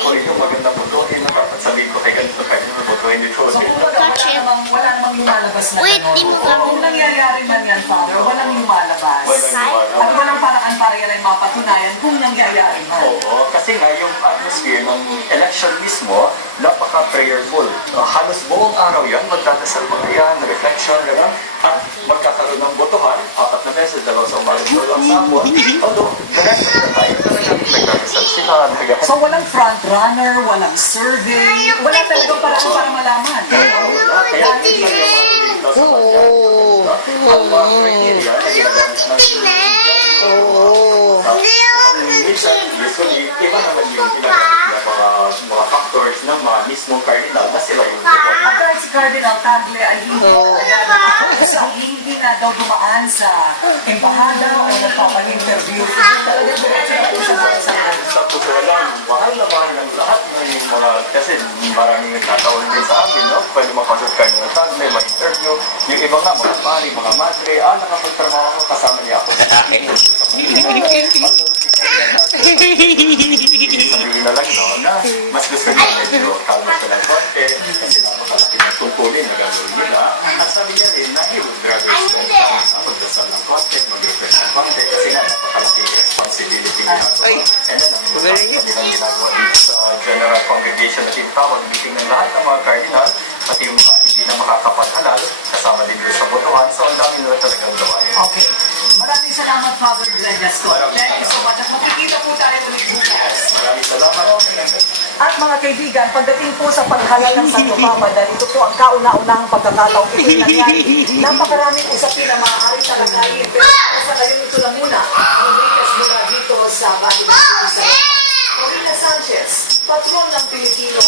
ko rin yung magandang botohin na dapat sabihin ko kay ganito kayo na botohin ito. So, wala namang lumalabas na Wait, di mo ka. Kung nangyayari man yan, Father, walang lumalabas. Walang At walang paraan para yan ay mapatunayan kung nangyayari man. Oo, kasi nga yung atmosphere ng election mismo, napaka-prayerful. Halos buong araw yan, magdadasal mga yan, reflection, gano'n. At magkakaroon ng botohan, 4 na beses, 2 sa umaga, 2 sa hapon. Although, the rest of the time, talagang nagdadasal sila. So, walang front runner, walang survey, wala talagang paraan para malaman. Kaya hindi lang yung mga dito sa kanya. Ang mga criteria na ginagamit ng minsan, usually, iba naman yung ginagamit ng mga factors ng mga mismong cardinal na sila yung At dahil si Cardinal Tagle ay hindi na daw dumaan sa embahada o nagpapag-interview. Talagang diretso na po siya sa sa totoo lang, mahal na mahal ng lahat ng mga, kasi maraming nagtatawag din sa amin, no? Pwede makasot kayo ng tagle, ma-interview. Yung iba nga, mga pari, mga madre, nakapagtrabaho ako, kasama niya ako. Sabihin na lang, no, na mas gusto niya medyo kalma siya ng konti, kasi napakalaki ng tungkulin na gagawin nila. At sabi niya rin na he would rather spend time na magdasal ng konti, mag-refresh ng konti, kasi nga napakalaking responsibility niya. And then, ang kanilang ginagawa dito sa General Congregation na tinatawag, meeting ng lahat ng mga cardinal, pati yung mga hindi na makakapaghalal, kasama din doon sa botohan, so ang dami nila talagang gawain. Okay. Maraming salamat, Father Glenn Gaston. Thank you so much. At makikita po tayo ulit bukas. Maraming salamat. At mga kaibigan, pagdating po sa paghalal ng Santo Papa, dahil ito po ang kauna-unahang pagkakataong ito'y nangyari. Napakaraming usapin na maaari talakayin. Pero sa ngayon ito lang muna, ang likas mula dito sa Bahay ng Pilipinas. Corina Sanchez, patron ng Pilipino